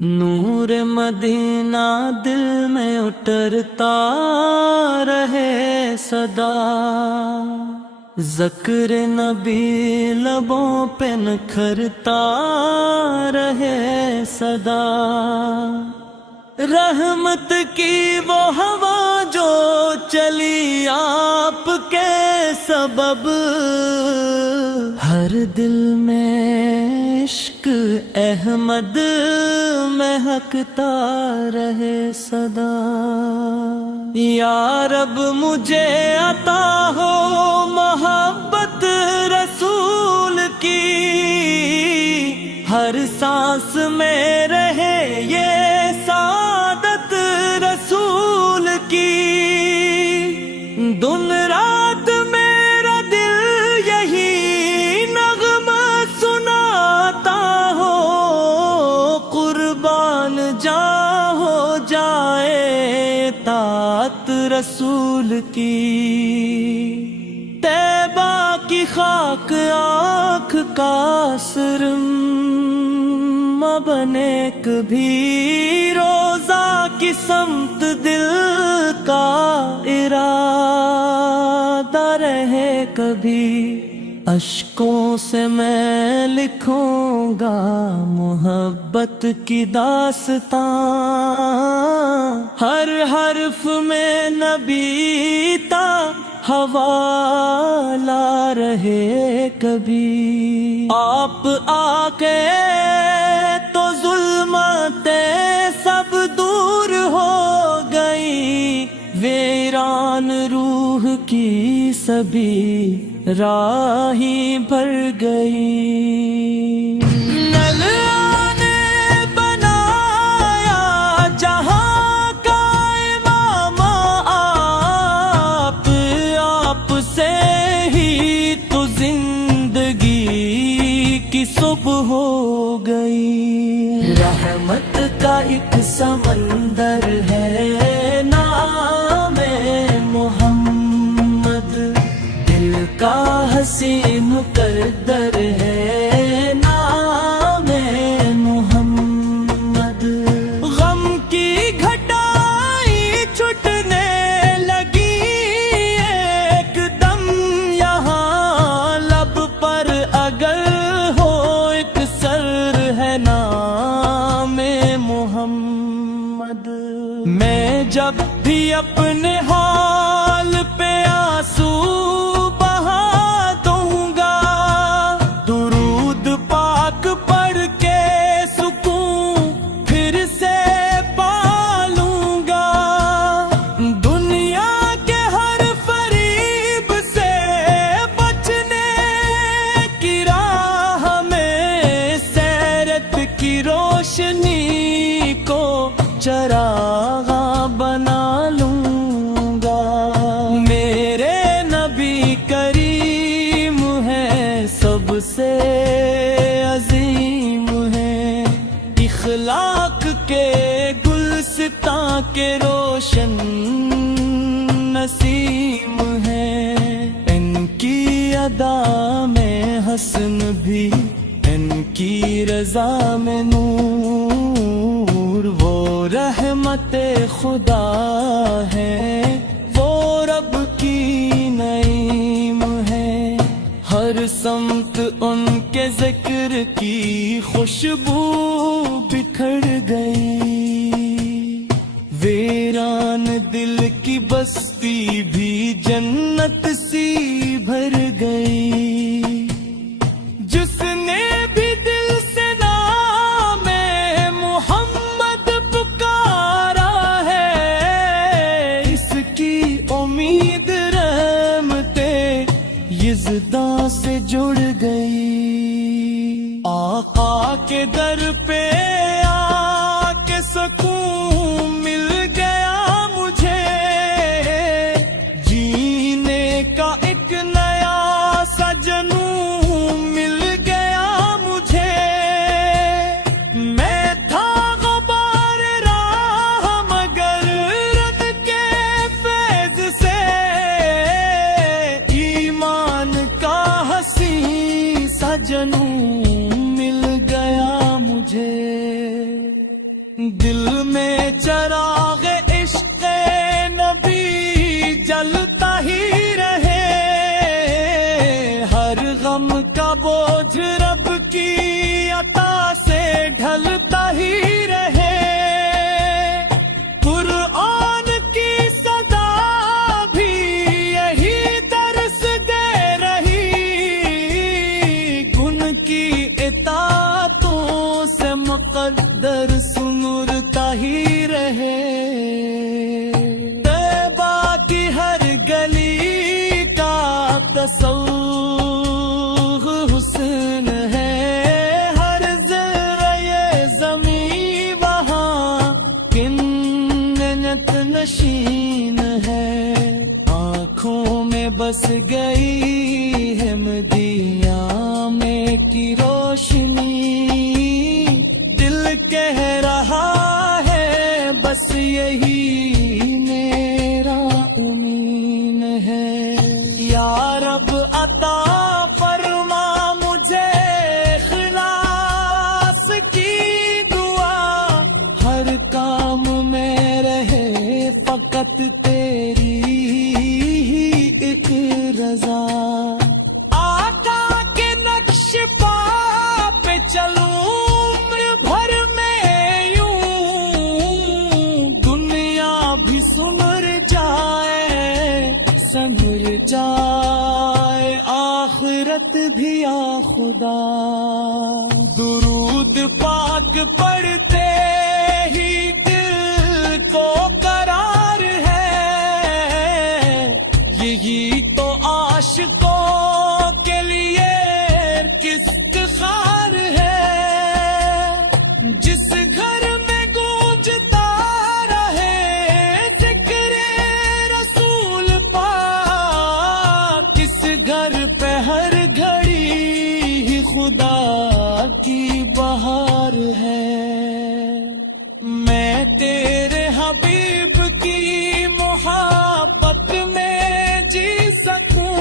نور مدینہ دل میں اترتا رہے صدا، ذکر نبی لبوں پہ نکھرتا رہے صدا، رحمت کی وہ ہوا جو چلی آپ کے سبب، ہر دل میں عشق احمد مہکتا رہے صدا۔ یا رب مجھے عطا ہو محبت رسول کی، ہر سانس میں رہے یہ سعادت رسول کی، دن رات میرا دل یہی نغمہ سناتا ہو، قربان جاں ہو جائے اطاعت رسول کی۔ طیبہ کی خاک آنکھ کا سرم بنے کبھی، روزہ کی سمت دل کا ارادہ رہے کبھی، اشکوں سے میں لکھوں گا محبت کی داستاں، ہر حرف میں نبی تا حوالہ رہے کبھی۔ آپ آ کے تو ظلمتیں سب دور ہو گئی، ویران روح کی سبھی راہیں بھر گئی۔ اللہ نے بنایا جہاں کا امام آپ سے ہی تو زندگی کی صبح ہو گئی۔ رحمت کا ایک سمندر ہے نام محمد، دل کا حسین مقدر ہے نام محمد، غم کی گھٹائی چھٹنے لگی ایک دم یہاں، لب پر اگر ہو ایک سر ہے نام محمد۔ میں جب بھی اپنے حال پہ آنسو بہا دوں گا، درود پاک پڑھ کے سکون پھر سے پالوں گا، دنیا کے ہر فریب سے بچنے کی راہ میں سیرت کی روشنی کو چراغ بنا لوں گا۔ میرے نبی کریم ہے، سب سے عظیم ہے، اخلاق کے گلستاں کے روشن نسیم ہے، ان کی ادا میں حسن بھی، ان کی رضا میں نور، وہ رحمت خدا ہے، وہ رب کی نعیم ہے، ہر سمت ان کے ذکر کی خوشبو بکھر گئی، ویران دل کی بستی بھی جنت سی بھر گئی، جس نے بھی دل سے نام محمد پکارا ہے، اس کی امید رحمتیں یزداں سے جڑ گئی۔ آقا کے در پہ آ دل میں چراغ عشق نبی جلتا ہی رہے، ہر غم کا بوجھ رب کی عطا سے ڈھلتا ہی رہے، قرآن کی صدا بھی یہی درس دے رہی، گن کی اطاعتوں سے مقدر سنورتا ہی رہے، طیبہ کی ہر گلی کا تصور حسن ہے، ہر ذرہ زمین وہاں کنت نشین ہے، آنکھوں میں بس گئی ہے مدینہ میں کی روشنی، دل کہہ رہا ہے بس یہی میرا امین ہے، یا رب عطا فرما مجھے اخلاص کی دعا، ہر کام میں رہے فقط تیری ہی ایک رضا، آقا کے نقش پا پہ چلوں عمر بھر میں یوں، دنیا بھی سمر جائے سمر جائے آخرت بھی آ خدا، درود پاک پڑھتے ہی دل کو قرار ہے، یہی تو عاشقوں کے لیے افتخار ہے، جس گھر میں گونجتا رہے ذکر رسول پاک، کس گھر پہ ہر گھڑی ہی خدا کی بہار ہے، میں تیرے حبیب کی محبت میں جی سکوں،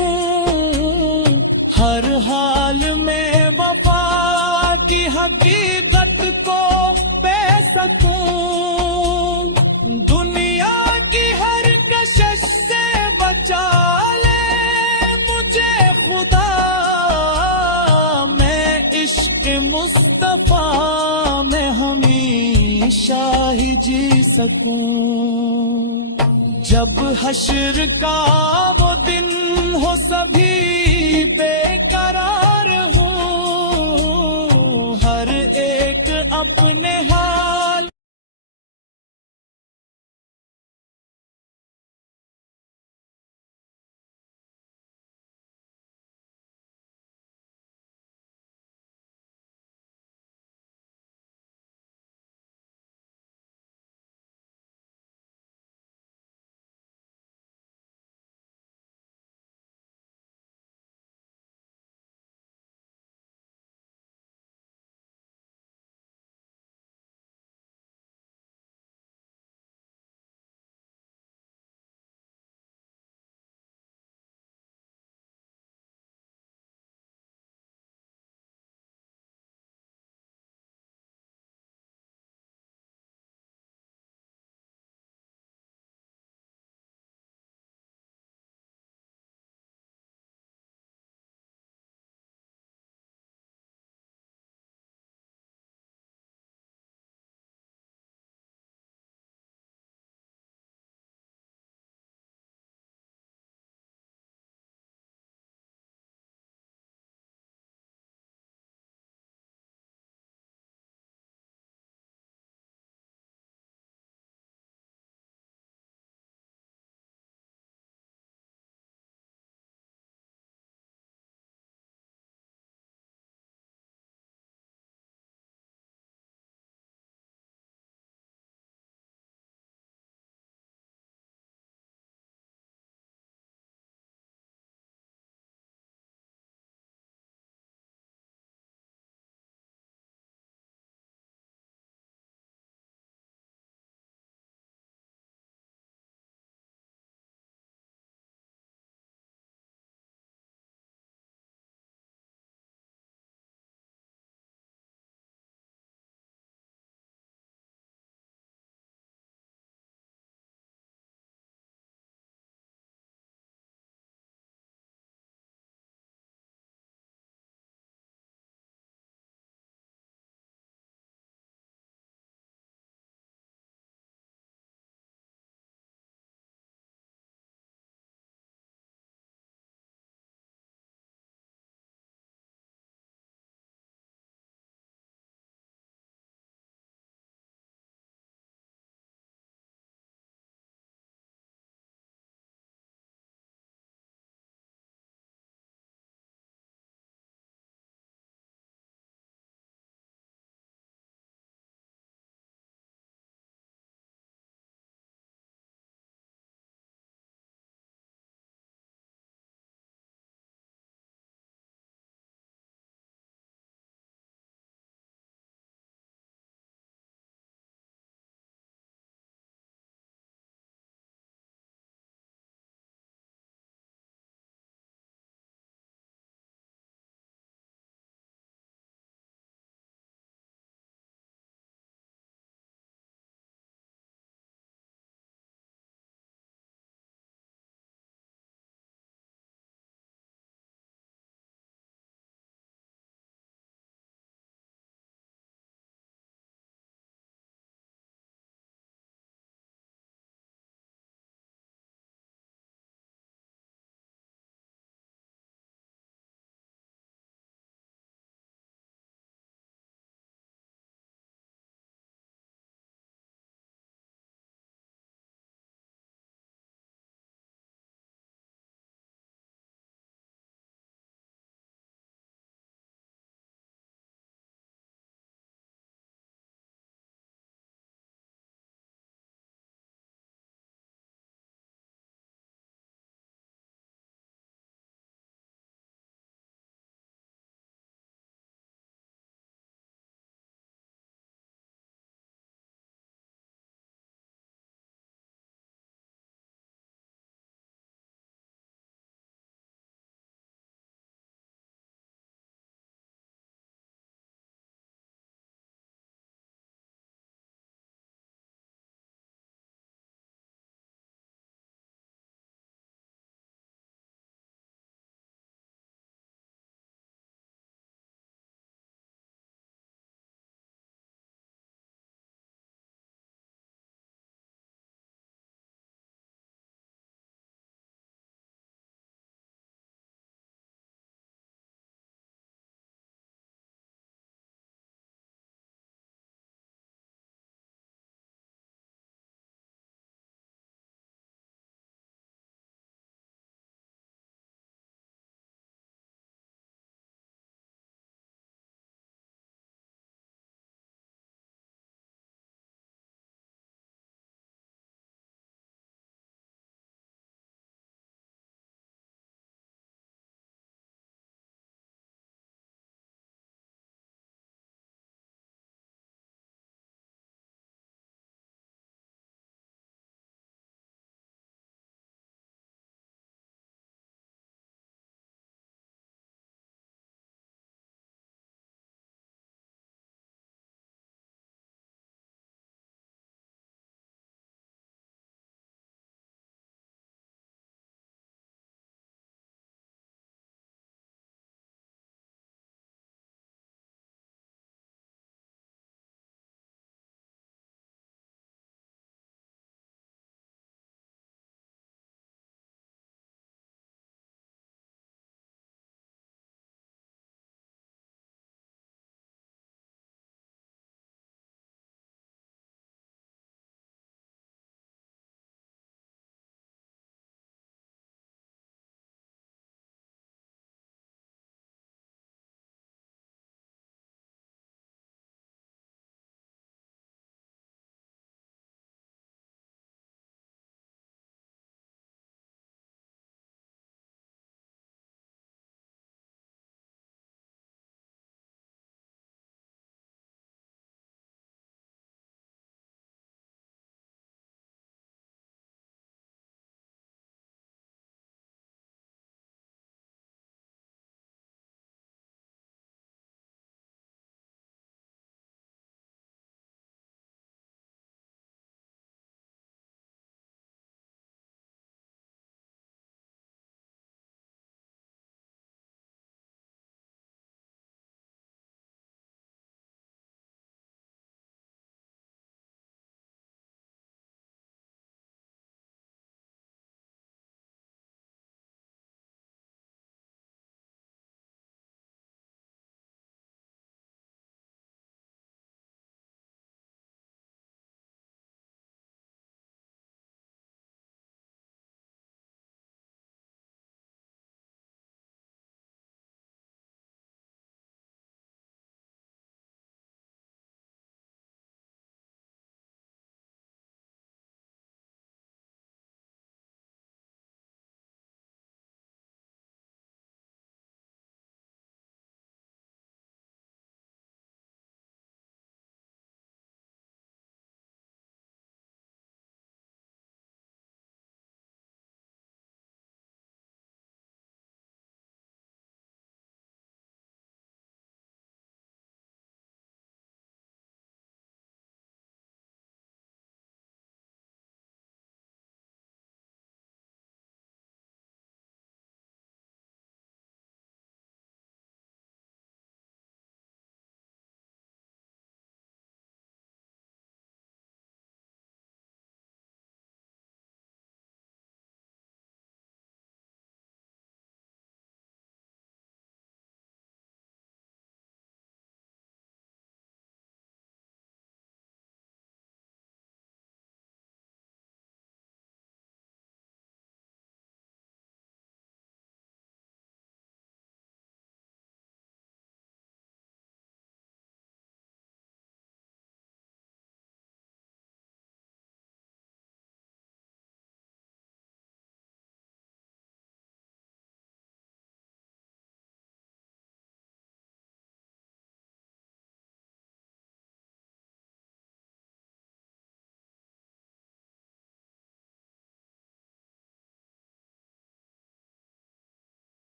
ہر حال میں وفا کی حقیقت کو پہ سکوں، دنیا کی ہر کشش سے بچا لے مجھے خدا، میں عشق مصطفیٰ میں ہمیشہ ہی جی سکوں، جب حشر کا وہ دن ہو سبھی بے قرار